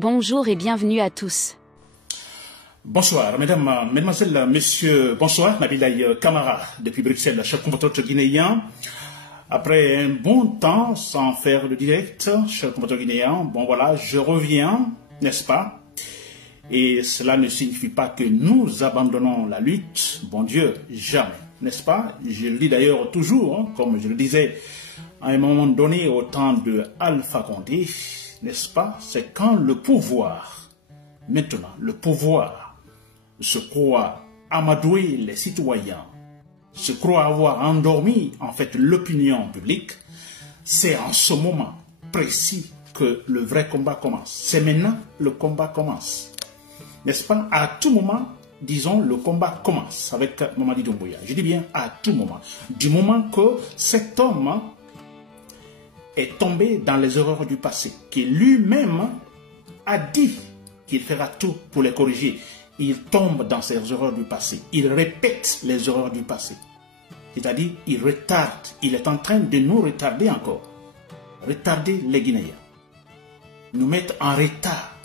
Bonjour et bienvenue à tous. Bonsoir, mesdames, mesdemoiselles, messieurs, bonsoir, Nabilaï Kamara, depuis Bruxelles, chers compatriotes guinéens. Après un bon temps sans faire le direct, chers compatriotes guinéens, bon voilà, je reviens, n'est-ce pas? Et cela ne signifie pas que nous abandonnons la lutte, bon Dieu, jamais, n'est-ce pas? Je le dis d'ailleurs toujours, hein, comme je le disais à un moment donné au temps de Alpha Condé, n'est-ce pas? C'est quand le pouvoir, maintenant, le pouvoir se croit amadouer les citoyens, se croit avoir endormi en fait l'opinion publique, c'est en ce moment précis que le vrai combat commence. C'est maintenant le combat commence. N'est-ce pas? À tout moment, disons, le combat commence avec Mamadi Doumbouya. Je dis bien à tout moment. Du moment que cet homme est tombé dans les erreurs du passé, qui lui-même a dit qu'il fera tout pour les corriger. Il tombe dans ces erreurs du passé. Il répète les erreurs du passé. C'est-à-dire, il retarde. Il est en train de nous retarder encore. Retarder les Guinéens. Nous mettre en retard.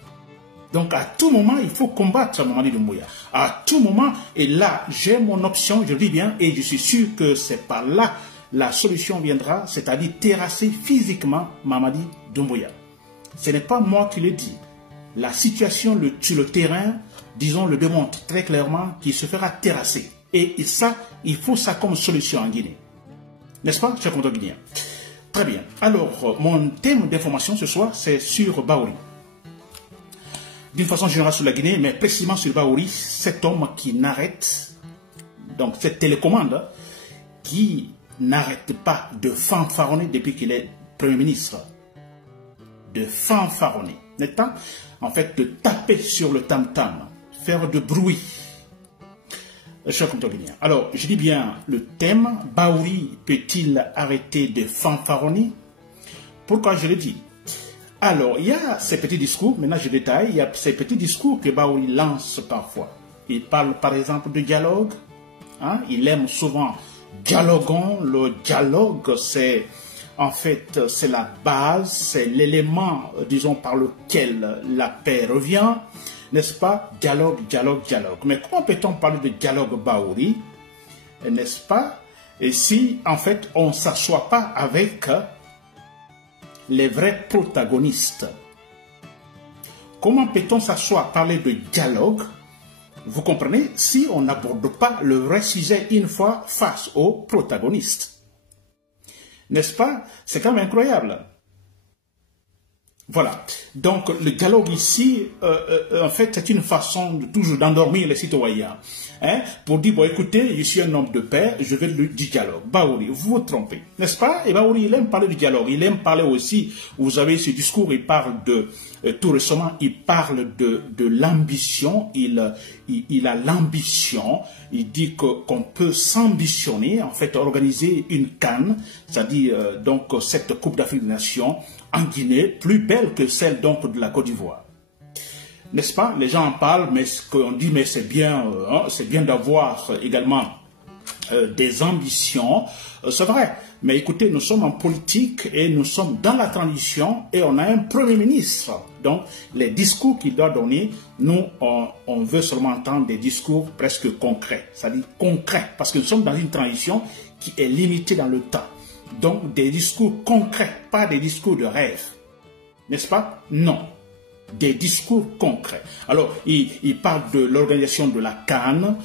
Donc, à tout moment, il faut combattre Mamadi Doumbouya. À tout moment, et là, j'ai mon option, je dis bien, et je suis sûr que c'est par là la solution viendra, c'est-à-dire terrasser physiquement Mamadi Doumbouya. Ce n'est pas moi qui le dis. La situation sur le terrain, disons, le démontre très clairement qu'il se fera terrasser. Et ça, il faut ça comme solution en Guinée. N'est-ce pas, chers compatriotes guinéens? Très bien. Alors, mon thème d'information ce soir, c'est sur Bahouri. D'une façon générale sur la Guinée, mais précisément sur Bahouri, cet homme qui n'arrête, donc cette télécommande, qui n'arrête pas de fanfaronner depuis qu'il est Premier ministre. De fanfaronner, n'est-ce pas? En fait, de taper sur le tam-tam, faire de bruit. Chers compatriotes guinéens. Alors, je dis bien le thème, Bahouri peut-il arrêter de fanfaronner? Pourquoi je le dis? Alors, il y a ces petits discours, maintenant je détaille, il y a ces petits discours que Bahouri lance parfois. Il parle par exemple de dialogue, hein? Il aime souvent dialoguons. Le dialogue, c'est en fait, c'est la base, c'est l'élément, disons, par lequel la paix revient, n'est-ce pas? Dialogue, dialogue, dialogue. Mais comment peut-on parler de dialogue Bahouri, n'est-ce pas? Et si, en fait, on ne s'assoit pas avec les vrais protagonistes. Comment peut-on s'asseoir, parler de dialogue, vous comprenez, si on n'aborde pas le vrai sujet une fois face aux protagonistes? N'est-ce pas? C'est quand même incroyable. Voilà. Donc, le dialogue ici, en fait, c'est une façon toujours d'endormir les citoyens. Hein, pour dire, bon, écoutez, je suis un homme de paix, je veux du dialogue. Bahouri, vous vous trompez. N'est-ce pas? Et Bahouri, il aime parler du dialogue. Il aime parler aussi, vous avez ce discours, il parle de, tout récemment, il parle de l'ambition. Il a l'ambition. Il dit qu'on peut s'ambitionner, en fait, organiser une CAN, c'est-à-dire, donc, cette Coupe d'Afrique des Nations, en Guinée, plus belle que celle donc de la Côte d'Ivoire. N'est-ce pas? Les gens en parlent, mais ce qu'on dit, mais c'est bien d'avoir également des ambitions. C'est vrai, mais écoutez, nous sommes en politique et nous sommes dans la transition et on a un Premier ministre. Donc, les discours qu'il doit donner, nous, on veut seulement entendre des discours presque concrets, c'est-à-dire concrets, parce que nous sommes dans une transition qui est limitée dans le temps. Donc, des discours concrets, pas des discours de rêve. N'est-ce pas? Non. Des discours concrets. Alors, il parle de l'organisation de la CAN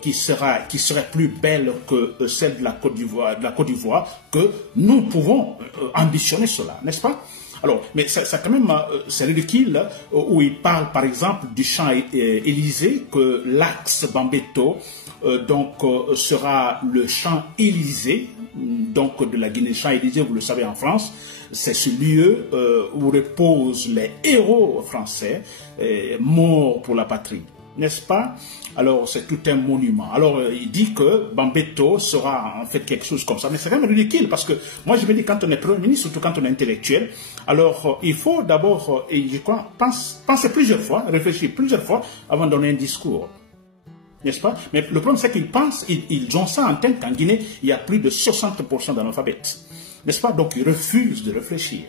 qui serait plus belle que celle de la Côte d'Ivoire, que nous pouvons ambitionner cela, n'est-ce pas? Alors, mais ça quand même, c'est ridicule, où il parle par exemple du champ Élysée, que l'axe Bambeto sera le champ Élysée, donc de la Guinée. Champ Élysée, vous le savez, en France, c'est ce lieu où reposent les héros français morts pour la patrie, n'est-ce pas? Alors, c'est tout un monument. Alors, il dit que Bambeto sera en fait quelque chose comme ça. Mais c'est quand même ridicule parce que moi, je me dis, quand on est Premier ministre, surtout quand on est intellectuel, alors il faut d'abord, et je crois, penser plusieurs fois, réfléchir plusieurs fois avant de donner un discours. N'est-ce pas? Mais le problème, c'est qu'ils pensent, ils ont ça en tête qu'en Guinée, il y a plus de 60% d'analphabètes. N'est-ce pas? Donc, ils refusent de réfléchir.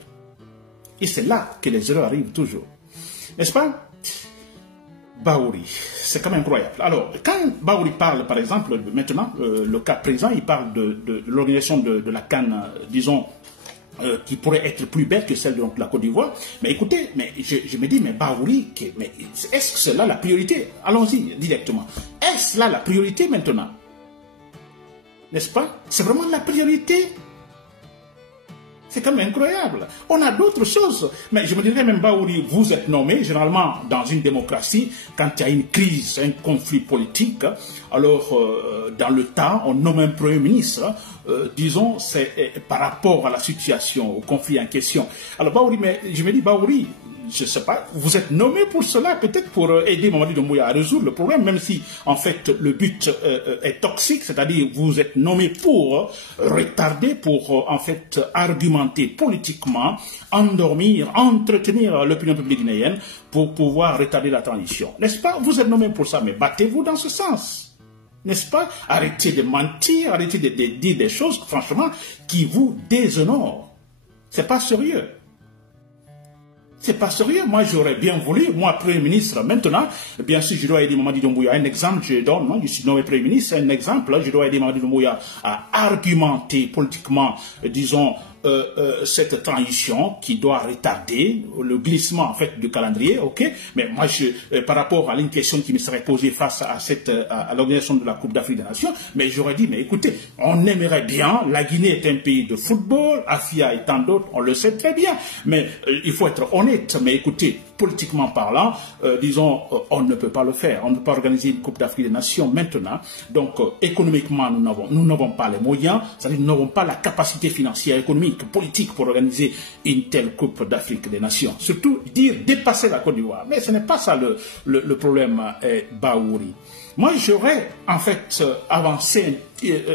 Et c'est là que les erreurs arrivent toujours. n'est-ce pas? Baouri, c'est quand même incroyable. Alors, quand Baouri parle, par exemple, maintenant, le cas présent, il parle de l'organisation de la CAN, disons, qui pourrait être plus belle que celle de la Côte d'Ivoire. Mais écoutez, mais je me dis, mais Baouri, est-ce que c'est là la priorité? Allons-y directement. Est-ce là la priorité maintenant? N'est-ce pas? C'est vraiment la priorité? C'est quand même incroyable. On a d'autres choses. Mais je me dirais même, Baouri, vous êtes nommé, généralement, dans une démocratie, quand il y a une crise, un conflit politique, alors, dans le temps, on nomme un Premier ministre, disons, c'est par rapport à la situation, au conflit en question. Alors, Baouri, mais je me dis, Baouri, je ne sais pas, vous êtes nommé pour cela, peut-être pour aider Mamadi Doumbouya à résoudre le problème, même si, en fait, le but est toxique, c'est-à-dire vous êtes nommé pour retarder, pour, en fait, argumenter politiquement, endormir, entretenir l'opinion publique guinéenne pour pouvoir retarder la transition. N'est-ce pas? Vous êtes nommé pour ça, mais battez-vous dans ce sens. N'est-ce pas? Arrêtez de mentir, arrêtez de dire des choses, franchement, qui vous déshonorent. C'est pas sérieux. C'est pas sérieux. Moi, j'aurais bien voulu, moi, Premier ministre, maintenant, bien sûr, je dois aider Mamadi Doumbouya. Un exemple, je donne, moi, je suis nommé Premier ministre, un exemple, je dois aider Mamadi Doumbouya à argumenter politiquement, disons, cette transition qui doit retarder le glissement en fait du calendrier, ok. Mais moi, par rapport à une question qui me serait posée face à l'organisation de la Coupe d'Afrique des Nations, mais j'aurais dit, mais écoutez, on aimerait bien, la Guinée est un pays de football, Afia et tant d'autres, on le sait très bien, mais il faut être honnête. Mais écoutez, politiquement parlant, disons, on ne peut pas le faire, on ne peut pas organiser une Coupe d'Afrique des Nations maintenant. Donc, économiquement, nous n'avons pas les moyens, c'est-à-dire nous n'avons pas la capacité financière, économique, politique pour organiser une telle Coupe d'Afrique des Nations. Surtout dire dépasser la Côte d'Ivoire. Mais ce n'est pas ça le problème, Baouri. Moi, j'aurais en fait avancé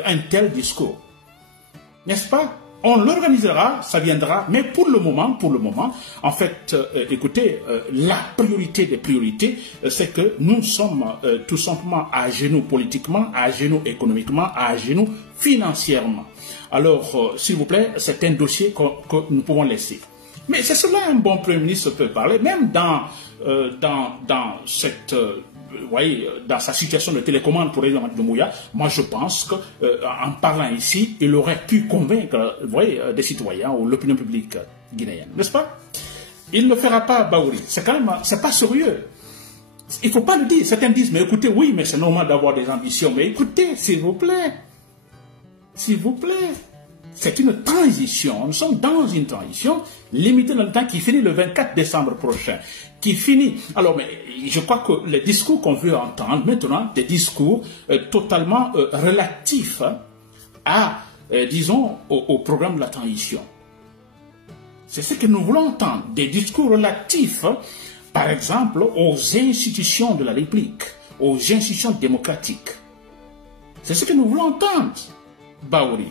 un tel discours. N'est-ce pas? On l'organisera, ça viendra, mais pour le moment, en fait, écoutez, la priorité des priorités, c'est que nous sommes tout simplement à genoux politiquement, à genoux économiquement, à genoux financièrement. Alors, s'il vous plaît, c'est un dossier que nous pouvons laisser. Mais c'est cela un bon Premier ministre peut parler, même dans cette... voyez, dans sa situation de télécommande pour Mamadi Doumbouya, moi je pense qu'en parlant ici, il aurait pu convaincre, voyez, des citoyens ou l'opinion publique guinéenne, n'est-ce pas? Il ne le fera pas, Baouri. C'est quand même, c'est pas sérieux. Il ne faut pas le dire. Certains disent, mais écoutez, oui, mais c'est normal d'avoir des ambitions. Mais écoutez, s'il vous plaît. S'il vous plaît. C'est une transition. Nous sommes dans une transition limitée dans le temps qui finit le 24 décembre prochain. Qui finit. Alors, mais je crois que les discours qu'on veut entendre maintenant, des discours totalement relatifs à, disons, au programme de la transition. C'est ce que nous voulons entendre. Des discours relatifs, par exemple, aux institutions de la République, aux institutions démocratiques. C'est ce que nous voulons entendre, Baouri.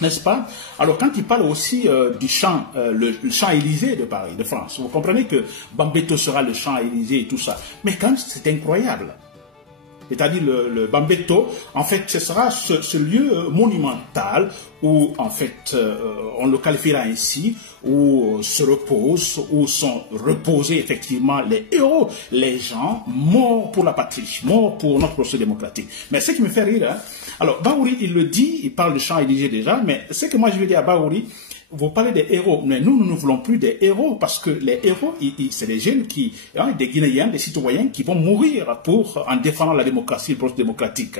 N'est-ce pas? Alors, quand il parle aussi du champ, le champ Élysée de Paris, de France, vous comprenez que Bambeto sera le champ Élysée et tout ça. Mais quand même, c'est incroyable. C'est-à-dire le Bambeto, en fait, ce sera ce lieu monumental où, en fait, on le qualifiera ainsi, où se reposent, où sont reposés effectivement les héros, les gens morts pour la patrie, morts pour notre processus démocratique. Mais ce qui me fait rire, hein, alors Baouri, il le dit, il parle de champ Élysée déjà, mais ce que moi je veux dire à Baouri, vous parlez des héros, mais nous ne voulons plus des héros parce que les héros, c'est des jeunes qui, hein, des Guinéens, des citoyens qui vont mourir en défendant la démocratie, le processus démocratique.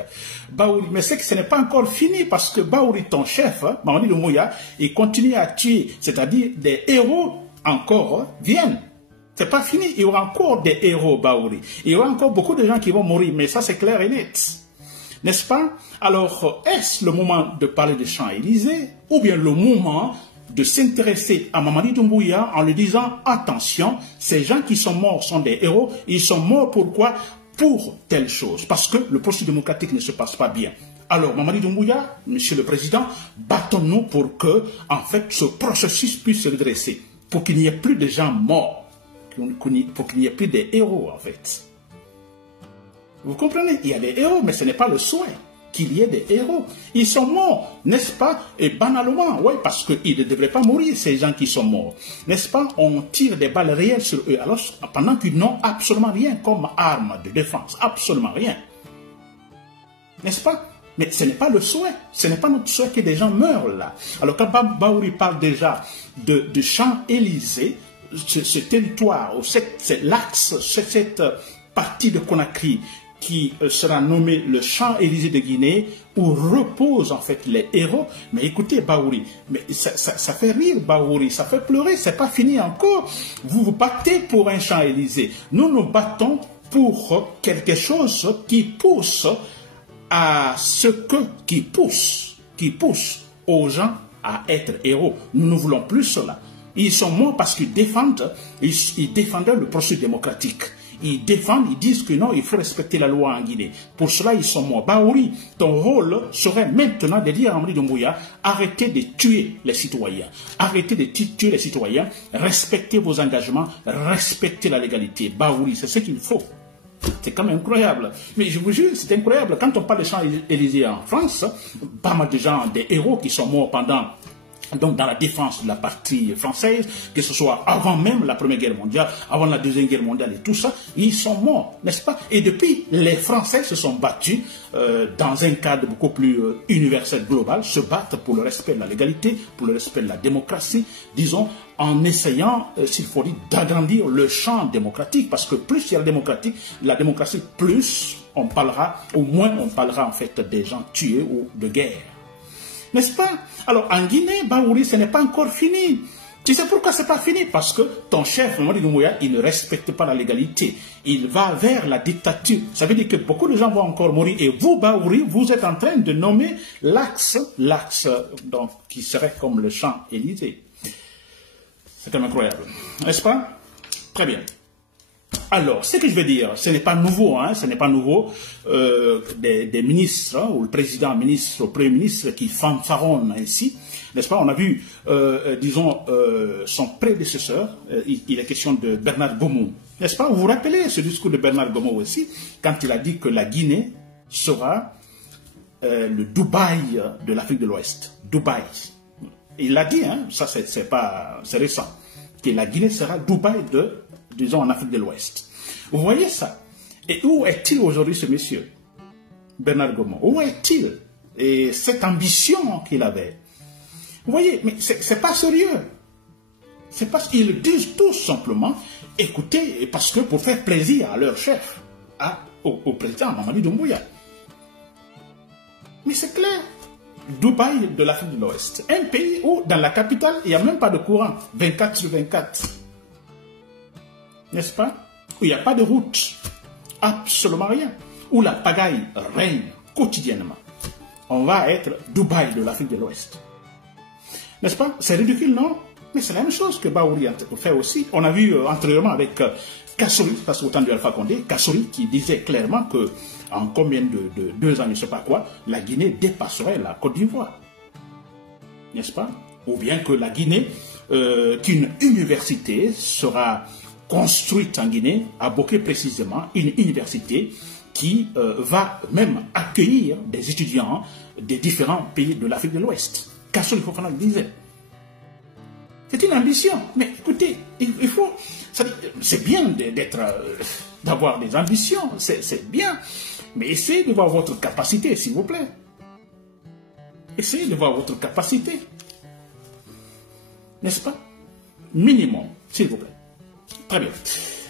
Baouri, mais c'est que ce n'est pas encore fini parce que Baouri, ton chef, hein, Mamadi Doumbouya, il continue à tuer, c'est-à-dire des héros encore viennent. C'est pas fini, il y aura encore des héros, Baouri. Il y aura encore beaucoup de gens qui vont mourir, mais ça c'est clair et net. N'est-ce pas? Alors, est-ce le moment de parler de Champs-Élysées ou bien le moment de s'intéresser à Mamadi Doumbouya en lui disant « Attention, ces gens qui sont morts sont des héros, ils sont morts pourquoi? Pour telle chose, parce que le processus démocratique ne se passe pas bien. » Alors, Mamadi Doumbouya, Monsieur le Président, battons-nous pour que, en fait, ce processus puisse se redresser, pour qu'il n'y ait plus de gens morts, pour qu'il n'y ait plus des héros, en fait. Vous comprenez? Il y a des héros, mais ce n'est pas le souhait. qu'il y ait des héros. Ils sont morts, n'est-ce pas? Et banalement, oui, parce qu'ils ne devraient pas mourir, ces gens qui sont morts. N'est-ce pas? On tire des balles réelles sur eux, alors pendant qu'ils n'ont absolument rien comme arme de défense. Absolument rien. N'est-ce pas? Mais ce n'est pas le souhait. Ce n'est pas notre souhait que des gens meurent là. Alors quand Bahouri parle déjà de Champs-Élysées, ce territoire, l'axe, cette partie de Conakry qui sera nommé le Champs-Élysées de Guinée, où reposent en fait les héros. Mais écoutez, Bahouri, mais ça fait rire Bahouri, ça fait pleurer, c'est pas fini encore. Vous vous battez pour un Champs-Élysées. Nous nous battons pour quelque chose qui pousse à qui pousse aux gens à être héros. Nous ne voulons plus cela. Ils sont morts parce qu'ils défendent, ils défendaient le processus démocratique. Ils défendent, ils disent que non, il faut respecter la loi en Guinée. Pour cela, ils sont morts. Bahouri, ton rôle serait maintenant de dire à Mamadi Doumbouya, arrêtez de tuer les citoyens. Arrêtez de tuer les citoyens. Respectez vos engagements. Respectez la légalité. Bahouri, c'est ce qu'il faut. C'est quand même incroyable. Mais je vous jure, c'est incroyable. Quand on parle des Champs-Élysées en France, pas mal de gens, des héros qui sont morts donc dans la défense de la patrie française, que ce soit avant même la Première Guerre mondiale, avant la Deuxième Guerre mondiale et tout ça, ils sont morts, n'est-ce pas? Et depuis, les Français se sont battus dans un cadre beaucoup plus universel, global, se battent pour le respect de la légalité, pour le respect de la démocratie, disons, en essayant, s'il faut dire, d'agrandir le champ démocratique, parce que plus il y a la démocratie, plus on parlera, au moins on parlera en fait des gens tués ou de guerre. N'est-ce pas? Alors, en Guinée, Bahouri, ce n'est pas encore fini. Tu sais pourquoi ce n'est pas fini? Parce que ton chef, Mamadi Doumbouya, il ne respecte pas la légalité. Il va vers la dictature. Ça veut dire que beaucoup de gens vont encore mourir. Et vous, Bahouri, vous êtes en train de nommer l'axe donc qui serait comme le Champs-Élysées. C'est quand même incroyable. N'est-ce pas? Très bien. Alors, ce que je veux dire, ce n'est pas nouveau, hein, ce n'est pas nouveau, des ministres, hein, ou le président ministre, ou le premier ministre qui fanfaronnent ainsi, n'est-ce pas? On a vu, disons, son prédécesseur, il est question de Bernard Gomou, n'est-ce pas? Vous vous rappelez ce discours de Bernard Gomou aussi, quand il a dit que la Guinée sera le Dubaï de l'Afrique de l'Ouest. Dubaï. Il l'a dit, hein, ça c'est récent, que la Guinée sera Dubaï disons en Afrique de l'Ouest. Vous voyez ça? Et où est-il aujourd'hui ce monsieur? Bernard Gomou. Où est-il? Et cette ambition qu'il avait. Vous voyez, mais c'est pas sérieux. C'est parce qu'ils disent tout simplement, écoutez, parce que pour faire plaisir à leur chef, au président Mamadi Doumbouya. Mais c'est clair. Dubaï de l'Afrique de l'Ouest. Un pays où, dans la capitale, il n'y a même pas de courant. 24 sur 24. N'est-ce pas? Où il n'y a pas de route. Absolument rien. Où la pagaille règne quotidiennement. On va être Dubaï de l'Afrique de l'Ouest. N'est-ce pas? C'est ridicule, non? Mais c'est la même chose que Bahouri fait aussi. On a vu antérieurement avec Kassory, parce qu'au temps de Alpha Condé, Kassory qui disait clairement que en combien de 2 ans, je ne sais pas quoi, la Guinée dépasserait la Côte d'Ivoire. N'est-ce pas? Ou bien que la Guinée, qu'une université sera construite en Guinée, à Boké précisément, une université qui va même accueillir des étudiants des différents pays de l'Afrique de l'Ouest. Kassory Fofana le disait. C'est une ambition. Mais écoutez, il faut... C'est bien d'avoir des ambitions, c'est bien. Mais essayez de voir votre capacité, s'il vous plaît. Essayez de voir votre capacité. N'est-ce pas? Minimum, s'il vous plaît. Très bien.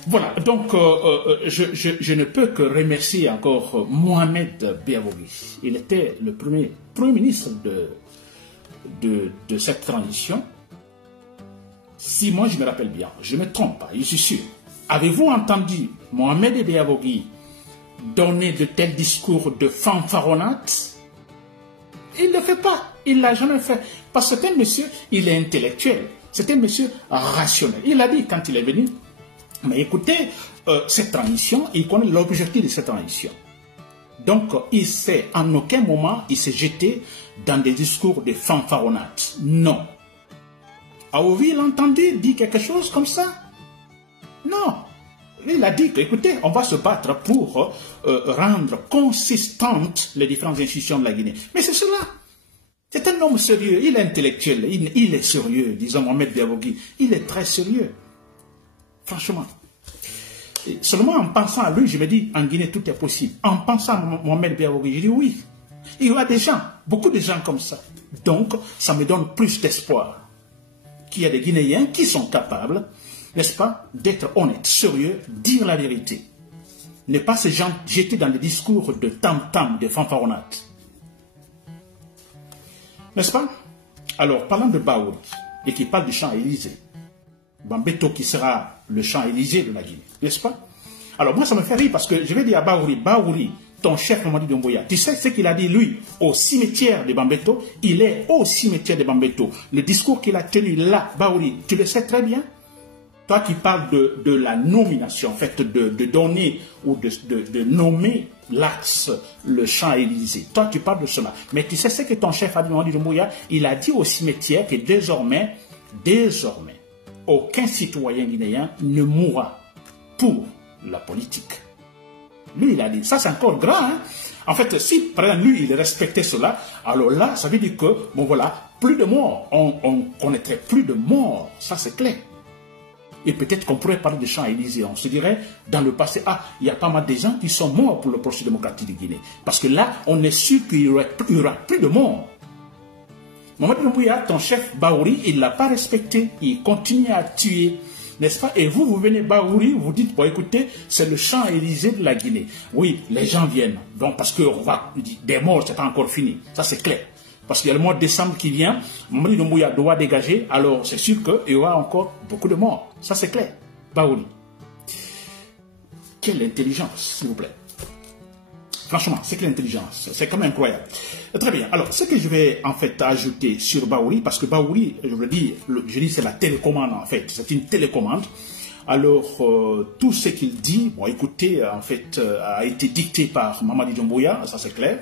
Voilà, donc je ne peux que remercier encore Mohamed Beavogui. Il était le premier ministre de cette transition. Si moi je me rappelle bien, je ne me trompe pas, je suis sûr. Avez-vous entendu Mohamed Beavogui donner de tels discours de fanfaronnade? Il ne le fait pas, il ne l'a jamais fait. Parce que c'est un monsieur, il est intellectuel, c'est un monsieur rationnel. Il a dit quand il est venu, mais écoutez, cette transition, il connaît l'objectif de cette transition. Donc, en aucun moment, il s'est jeté dans des discours de fanfaronnade. Non. Avez-vous entendu dire quelque chose comme ça? Non. Il a dit que, écoutez, on va se battre pour rendre consistantes les différentes institutions de la Guinée. Mais c'est cela. C'est un homme sérieux, il est intellectuel, il est sérieux, disons Mohamed Biabogui. Il est très sérieux. Franchement. Et seulement en pensant à lui, je me dis, en Guinée, tout est possible. En pensant à Mohamed Biabogui, je dis oui. Il y a des gens, beaucoup de gens comme ça. Donc, ça me donne plus d'espoir qu'il y a des Guinéens qui sont capables, n'est-ce pas, d'être honnêtes, sérieux, dire la vérité. Ne pas se jeter dans des discours de tam-tam, de fanfaronnade. N'est-ce pas? Alors, parlant de Baouri, et qui parle du Champs-Élysées, Bambeto qui sera le Champs-Élysées de la Guinée, n'est-ce pas? Alors, moi, ça me fait rire parce que je vais dire à Baouri, ton chef Mamadi Doumbouya, tu sais ce qu'il a dit, lui, au cimetière de Bambeto? Il est au cimetière de Bambeto. Le discours qu'il a tenu là, Baouri, tu le sais très bien? Toi qui parles de la nomination, en fait, de donner ou de nommer l'axe, le Champs-Élysées. Toi, tu parles de cela. Mais tu sais ce que ton chef Mamadi Doumbouya, il a dit au cimetière que désormais, aucun citoyen guinéen ne mourra pour la politique. Lui, il a dit, ça c'est encore grand. Hein? En fait, si par exemple, lui, il respectait cela, alors là, ça veut dire que, bon voilà, plus de morts. On connaîtrait plus de morts. Ça c'est clair. Et peut-être qu'on pourrait parler de Champs-Élysées. On se dirait, dans le passé, ah, il y a pas mal de gens qui sont morts pour le processus démocratique de Guinée. Parce que là, on est sûr qu'il y aura plus de morts. Mohamed Doumbouya, ton chef Baouri, il ne l'a pas respecté. Il continue à tuer. N'est-ce pas? Et vous venez Baouri, vous dites, bon écoutez, c'est le Champs-Élysées de la Guinée. Oui, les gens viennent. Donc, parce que des morts, c'est pas encore fini. Ça, c'est clair. Parce qu'il y a le mois de décembre qui vient, Mohamed Doumbouya doit dégager, alors c'est sûr qu'il y aura encore beaucoup de morts. Ça, c'est clair. Baouri. Quelle intelligence, s'il vous plaît. Franchement, c'est que l'intelligence, c'est quand même incroyable. Très bien. Alors, ce que je vais en fait ajouter sur Baouri, parce que Baouri, je dis c'est la télécommande en fait, c'est une télécommande. Alors, tout ce qu'il dit, bon écoutez, en fait, a été dicté par Mamadi Doumbouya, ça c'est clair.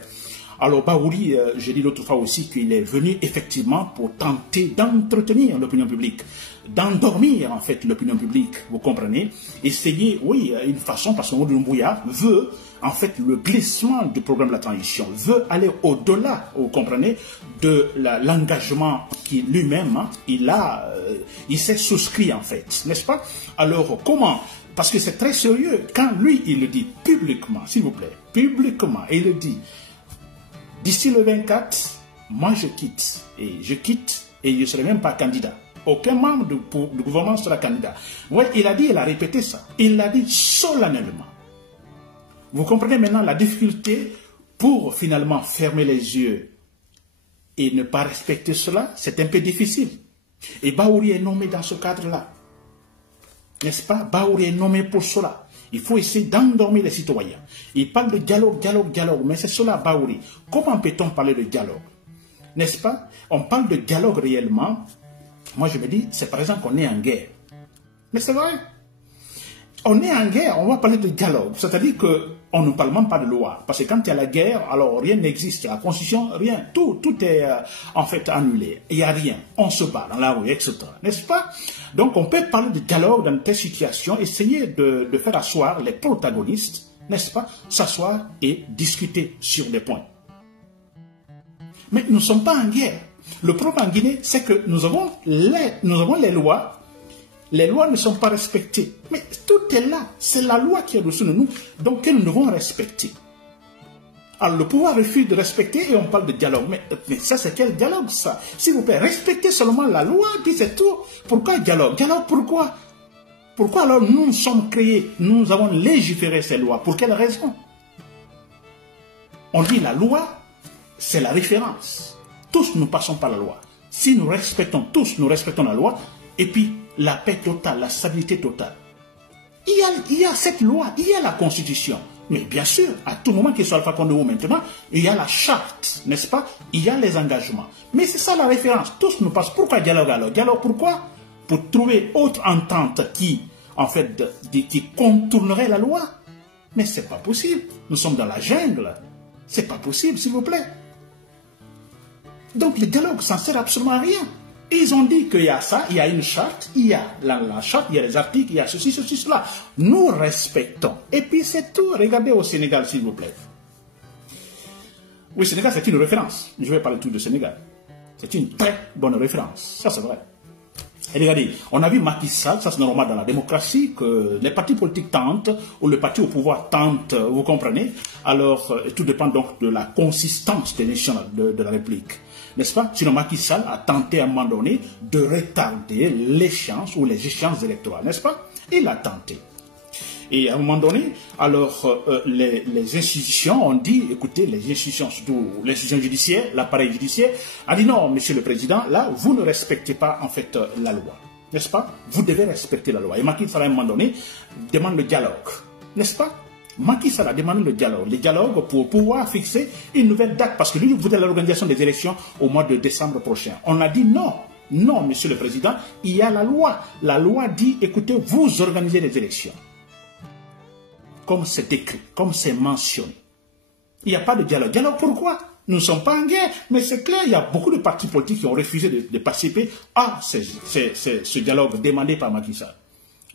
Alors Baouri, j'ai dit l'autre fois aussi qu'il est venu effectivement pour tenter d'entretenir l'opinion publique, d'endormir en fait l'opinion publique, vous comprenez, essayer, oui, une façon, parce que Mamadi Doumbouya veut en fait le glissement du programme de la transition, veut aller au-delà, vous comprenez, de l'engagement qui lui-même, hein, il s'est souscrit en fait, n'est-ce pas? Alors comment? Parce que c'est très sérieux, quand lui il le dit publiquement, s'il vous plaît, publiquement, et il le dit, d'ici le 24, moi je quitte et je ne serai même pas candidat. Aucun membre du gouvernement sera candidat. Ouais, il a répété ça. Il l'a dit solennellement. Vous comprenez maintenant la difficulté pour finalement fermer les yeux et ne pas respecter cela, c'est un peu difficile. Et Baouri est nommé dans ce cadre-là. N'est-ce pas? Baouri est nommé pour cela. Il faut essayer d'endormir les citoyens. Il parle de dialogue, mais c'est cela, Baouri. Comment peut-on parler de dialogue? N'est-ce pas? On parle de dialogue réellement. Moi, je me dis, c'est par exemple qu'on est en guerre. Mais c'est vrai. On est en guerre, on va parler de dialogue. C'est-à-dire qu'on ne parle même pas de loi. Parce que quand il y a la guerre, alors rien n'existe. Il y a la constitution, rien. Tout est en fait annulé. Il n'y a rien. On se bat dans la rue, etc. N'est-ce pas? Donc on peut parler de dialogue dans telle situation, essayer de faire asseoir les protagonistes, n'est-ce pas? S'asseoir et discuter sur des points. Mais nous ne sommes pas en guerre. Le problème en Guinée, c'est que nous avons les lois. Les lois ne sont pas respectées. Mais tout est là. C'est la loi qui est au-dessus de nous, donc que nous devons respecter. Alors le pouvoir refuse de respecter et on parle de dialogue. Mais ça, c'est quel dialogue ça? S'il vous plaît, respectez seulement la loi, puis c'est tout. Pourquoi dialogue? Dialogue pourquoi? Pourquoi alors nous sommes créés, nous avons légiféré ces lois? Pour quelle raison? On dit la loi, c'est la référence. Tous nous passons par la loi. Si nous respectons la loi, et puis la paix totale, la stabilité totale. Il y a cette loi, il y a la Constitution. Mais bien sûr, à tout moment qu'il soit Alpha Condé ou maintenant, il y a la charte, n'est-ce pas? Il y a les engagements. Mais c'est ça la référence. Tous nous passent. Pourquoi dialogue alors? Dialogue pourquoi? Pour trouver autre entente qui, en fait, qui contournerait la loi. Mais c'est pas possible. Nous sommes dans la jungle. C'est pas possible, s'il vous plaît. Donc le dialogue, ça ne sert absolument à rien. Ils ont dit qu'il y a ça, il y a une charte, il y a la charte, il y a les articles, il y a ceci, cela. Nous respectons. Et puis c'est tout. Regardez au Sénégal, s'il vous plaît. Oui, Sénégal, c'est une référence. Je vais parler tout du Sénégal. C'est une très bonne référence. Ça, c'est vrai. Et regardez, on a vu Macky Sall, ça c'est normal dans la démocratie, que les partis politiques tentent, ou le parti au pouvoir tente, vous comprenez. Alors, tout dépend donc de la consistance des décisions de la République. N'est-ce pas? Sinon, Macky Sall a tenté à un moment donné de retarder l'échéance ou les échéances électorales, n'est-ce pas? Il a tenté. Et à un moment donné, alors les institutions ont dit, écoutez, les institutions, surtout l'institution judiciaire, l'appareil judiciaire, a dit non, monsieur le président, là, vous ne respectez pas en fait la loi, n'est-ce pas? Vous devez respecter la loi. Et Macky Sall, à un moment donné, demande le dialogue, n'est-ce pas? Macky Sall a demandé le dialogue pour pouvoir fixer une nouvelle date, parce que lui, il voulait l'organisation des élections au mois de décembre prochain. On a dit non. Non, monsieur le président, il y a la loi. La loi dit, écoutez, vous organisez les élections. Comme c'est écrit, comme c'est mentionné. Il n'y a pas de dialogue. Dialogue pourquoi? Nous ne sommes pas en guerre, mais c'est clair, il y a beaucoup de partis politiques qui ont refusé de participer à ce dialogue demandé par Macky Sall.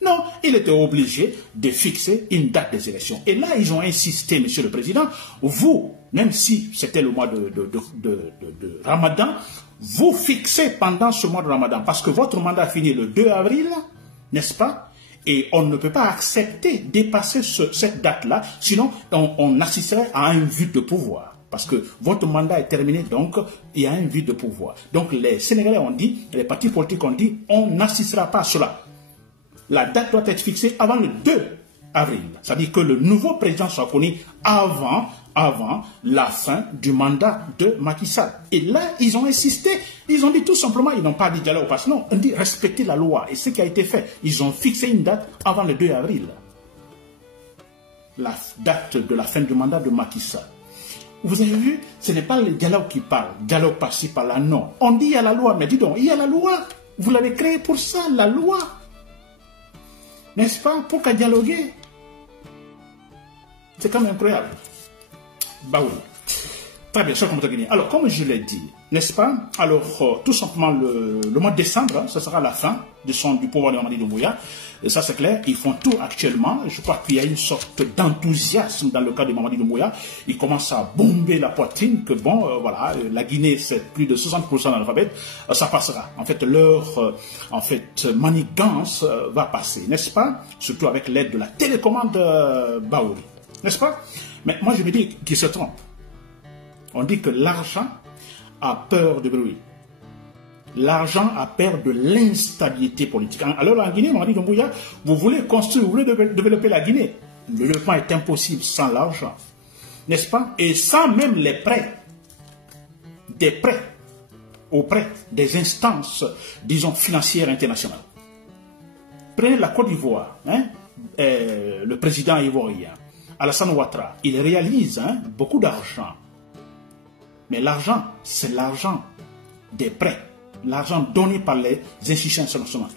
Non, il était obligé de fixer une date des élections. Et là, ils ont insisté, monsieur le président, vous, même si c'était le mois de Ramadan, vous fixez pendant ce mois de Ramadan, parce que votre mandat finit le 2 avril, n'est-ce pas? Et on ne peut pas accepter dépasser cette date-là, sinon on assisterait à un vide de pouvoir. Parce que votre mandat est terminé, donc il y a un vide de pouvoir. Donc les Sénégalais ont dit, les partis politiques ont dit, on n'assistera pas à cela. La date doit être fixée avant le 2 avril. C'est-à-dire que le nouveau président soit connu avant la fin du mandat de Macky Sall. Et là, ils ont insisté. Ils ont dit tout simplement, ils n'ont pas dit dialogue, parce que non, on dit respecter la loi. Et ce qui a été fait, ils ont fixé une date avant le 2 avril. La date de la fin du mandat de Macky Sall. Vous avez vu, ce n'est pas le dialogue qui parle. Dialogue par-ci, par-là, non. On dit il y a la loi, mais dis donc, il y a la loi. Vous l'avez créée pour ça, la loi. N'est-ce pas? Pour qu'à dialoguer. C'est quand même incroyable. Bah oui. Très bien, cher commentateur guinéen. Alors, comme je l'ai dit, n'est-ce pas? Alors, tout simplement, le mois de décembre, ce sera la fin du pouvoir de Mamadi Doumbouya. Et ça, c'est clair. Ils font tout actuellement. Je crois qu'il y a une sorte d'enthousiasme dans le cas de Mamadi Doumbouya. Ils commencent à bomber la poitrine que, bon, voilà, la Guinée, c'est plus de 60% d'analphabètes. Ça passera. En fait, leur manigance va passer, n'est-ce pas? Surtout avec l'aide de la télécommande Baouri. N'est-ce pas? Mais moi, je me dis qu'ils se trompent. On dit que l'argent a peur de bruit. L'argent a peur de l'instabilité politique. Alors en Guinée, Mamadi Doumbouya, vous voulez construire, vous voulez développer la Guinée. Le développement est impossible sans l'argent. N'est-ce pas? Et sans même les prêts. Des prêts auprès des instances, disons, financières internationales. Prenez la Côte d'Ivoire, hein, le président ivoirien, Alassane Ouattara, il réalise beaucoup d'argent. Mais l'argent, c'est l'argent des prêts. L'argent donné par les institutions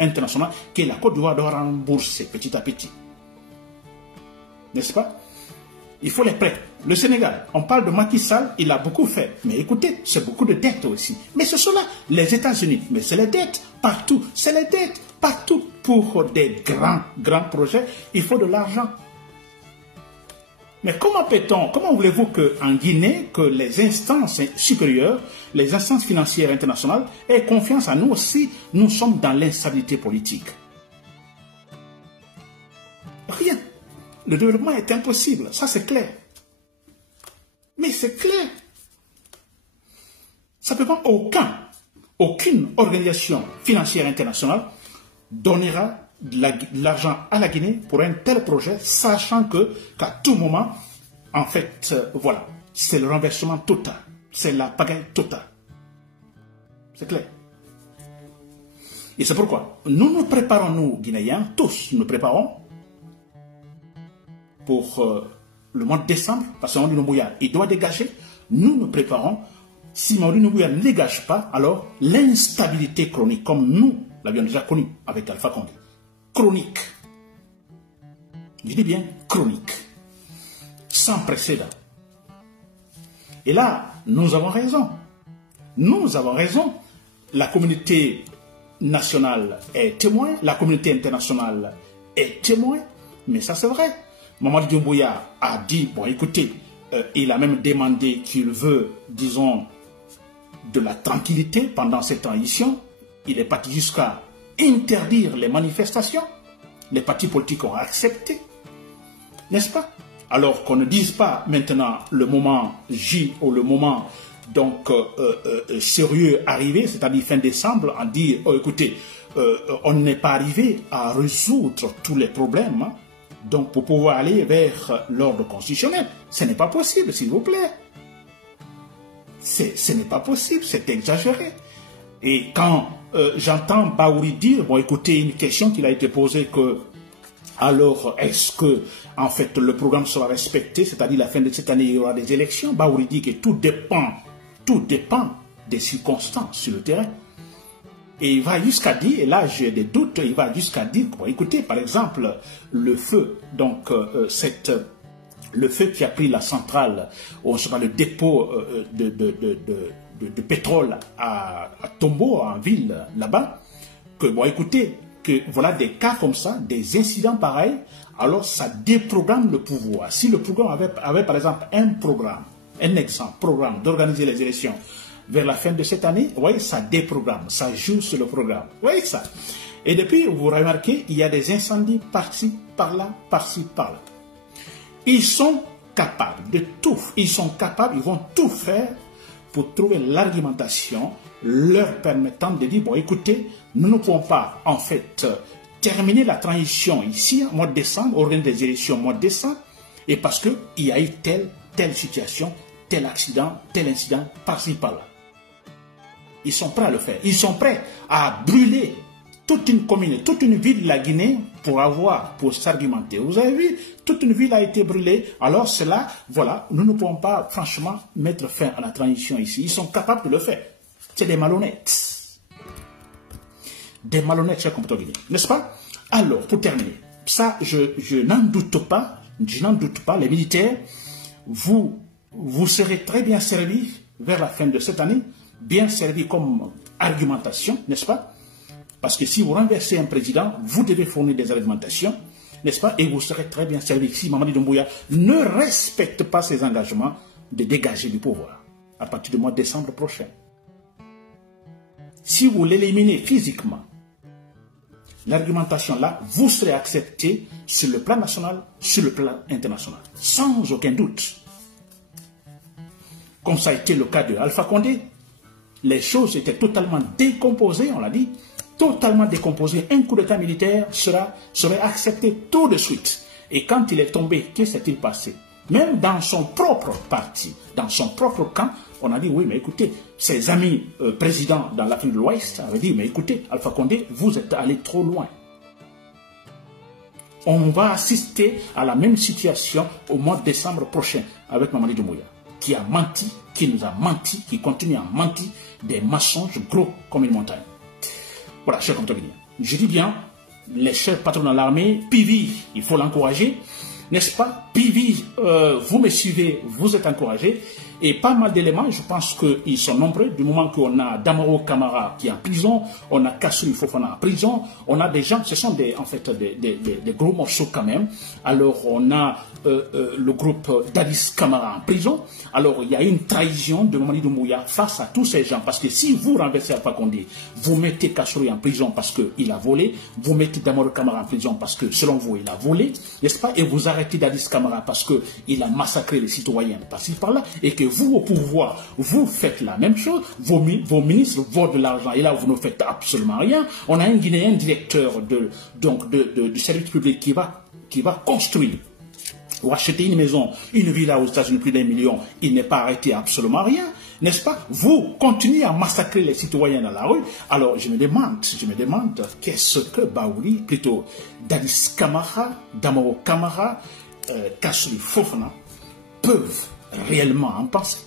internationales que la Côte d'Ivoire doit rembourser petit à petit. N'est-ce pas? Il faut les prêts. Le Sénégal, on parle de Macky Sall, il a beaucoup fait. Mais écoutez, c'est beaucoup de dettes aussi. Mais ce sont là les États-Unis. Mais c'est les dettes partout. C'est les dettes partout. Pour des grands projets, il faut de l'argent. Mais comment voulez-vous qu'en Guinée, que les instances supérieures, les instances financières internationales aient confiance en nous si nous sommes dans l'instabilité politique? Rien. Le développement est impossible, ça c'est clair. Mais c'est clair. Simplement, aucune organisation financière internationale donnera de l'argent à la Guinée pour un tel projet, sachant qu'à tout moment, en fait, voilà, c'est le renversement total, c'est la pagaille totale. C'est clair. Et c'est pourquoi nous préparons, nous, Guinéens, tous, nous préparons pour le mois de décembre, parce que Mamadi Doumbouya, il doit dégager, nous préparons. Si Mamadi Doumbouya ne dégage pas, alors l'instabilité chronique, comme nous l'avions déjà connu avec Alpha Condé, chronique, je dis bien chronique, sans précédent. Et là, nous avons raison. Nous avons raison. La communauté national est témoin, la communauté internationale est témoin, mais ça c'est vrai. Mamadi Doumbouya a dit, bon écoutez, il a même demandé qu'il veut, disons, de la tranquillité pendant cette transition. Il est parti jusqu'à interdire les manifestations. Les partis politiques ont accepté, n'est-ce pas? Alors qu'on ne dise pas maintenant le moment J ou le moment donc sérieux arrivé, c'est-à-dire fin décembre, en dire, oh, écoutez, on n'est pas arrivé à résoudre tous les problèmes, hein, donc pour pouvoir aller vers l'ordre constitutionnel. Ce n'est pas possible, s'il vous plaît. Ce n'est pas possible, c'est exagéré. Et quand j'entends Baouri dire, bon écoutez, une question qui a été posée que, alors est-ce que en fait le programme sera respecté, c'est-à-dire la fin de cette année il y aura des élections, Baouri dit que tout dépend des circonstances sur le terrain. Et il va jusqu'à dire, et là j'ai des doutes, il va jusqu'à dire, bon écoutez, par exemple, le feu, donc le feu qui a pris la centrale, on sera le dépôt de pétrole à Tombo, en ville, là-bas, que bon écoutez, que voilà des cas comme ça, des incidents pareils, alors ça déprogramme le pouvoir. Si le programme avait par exemple un programme d'organiser les élections vers la fin de cette année, vous voyez, ça déprogramme, ça joue sur le programme. Vous voyez ça. Et depuis, vous remarquez, il y a des incendies par-ci, par-là, par-ci, par-là. Ils sont capables de tout. Ils sont capables, ils vont tout faire pour trouver l'argumentation leur permettant de dire, bon écoutez, nous ne pouvons pas en fait terminer la transition ici, en mois de décembre, organiser des élections au mois de décembre, et parce qu'il y a eu telle situation, tel accident, tel incident, par-ci, par-là. Ils sont prêts à le faire. Ils sont prêts à brûler toute une commune, toute une ville de la Guinée pour s'argumenter. Vous avez vu, toute une ville a été brûlée. Alors cela, voilà, nous ne pouvons pas franchement mettre fin à la transition ici. Ils sont capables de le faire. C'est des malhonnêtes. Des malhonnêtes, chers compatriotes guinéens, n'est-ce pas? Alors, pour terminer, ça, je n'en doute pas, les militaires, vous serez très bien servis vers la fin de cette année, bien servis comme argumentation, n'est-ce pas? Parce que si vous renversez un président, vous devez fournir des argumentations, n'est-ce pas? Et vous serez très bien servi si Mamadi Doumbouya ne respecte pas ses engagements de dégager du pouvoir à partir du mois de décembre prochain. Si vous l'éliminez physiquement, l'argumentation là, vous serez accepté sur le plan national, sur le plan international, sans aucun doute. Comme ça a été le cas de Alpha Condé, les choses étaient totalement décomposées, on l'a dit, totalement décomposées. Un coup d'état militaire serait accepté tout de suite. Et quand il est tombé, que s'est-il passé? Même dans son propre parti, dans son propre camp, on a dit, oui, mais écoutez, ses amis présidents dans l'Afrique de l'Ouest avaient dit, mais écoutez, Alpha Condé, vous êtes allé trop loin. On va assister à la même situation au mois de décembre prochain avec Mamadi Doumbouya, qui a menti, qui nous a menti, qui continue à mentir, des mensonges gros comme une montagne. Voilà, chers compatriotes guinéens. Je dis bien, les chers patrons dans l'armée, Pivi, il faut l'encourager, n'est-ce pas? Pivi, vous me suivez, vous êtes encouragés. Et pas mal d'éléments, je pense qu'ils sont nombreux. Du moment qu'on a Damaro Camara qui est en prison, on a Kassouri Fofana en prison, on a des gens, ce sont en fait des gros morceaux quand même. Alors on a le groupe Dadis Camara en prison. Alors il y a une trahison de Mamadi Doumbouya face à tous ces gens. Parce que si vous renversez Alpha Condé, vous mettez Kassouri en prison parce qu'il a volé, vous mettez Damaro Camara en prison parce que selon vous il a volé, n'est-ce pas? Et vous arrêtez Dadis Camara parce qu'il a massacré les citoyens par-ci par-là, et que vous, au pouvoir, vous faites la même chose, vos ministres volent de l'argent, et là, vous ne faites absolument rien. On a un Guinéen directeur du service public qui va construire ou acheter une maison, une villa aux États-Unis, plus d'1 million, il n'est pas arrêté absolument rien, n'est-ce pas? Vous continuez à massacrer les citoyens dans la rue. Alors, je me demande, qu'est-ce que Baouri, plutôt Dadis Camara, Damaro Camara, Kassouri Fofana, peuvent réellement en penser?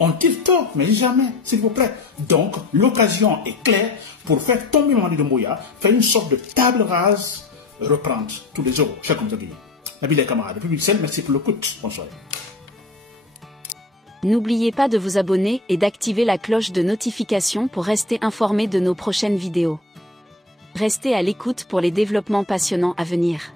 Ont-ils tort? Mais jamais, s'il vous plaît. Donc, l'occasion est claire pour faire tomber Mamadi Doumbouya, faire une sorte de table rase, reprendre tous les euros. Chers compatriotes, Nabil Kamara, depuis Bruxelles, merci pour l'écoute. Bonsoir. N'oubliez pas de vous abonner et d'activer la cloche de notification pour rester informé de nos prochaines vidéos. Restez à l'écoute pour les développements passionnants à venir.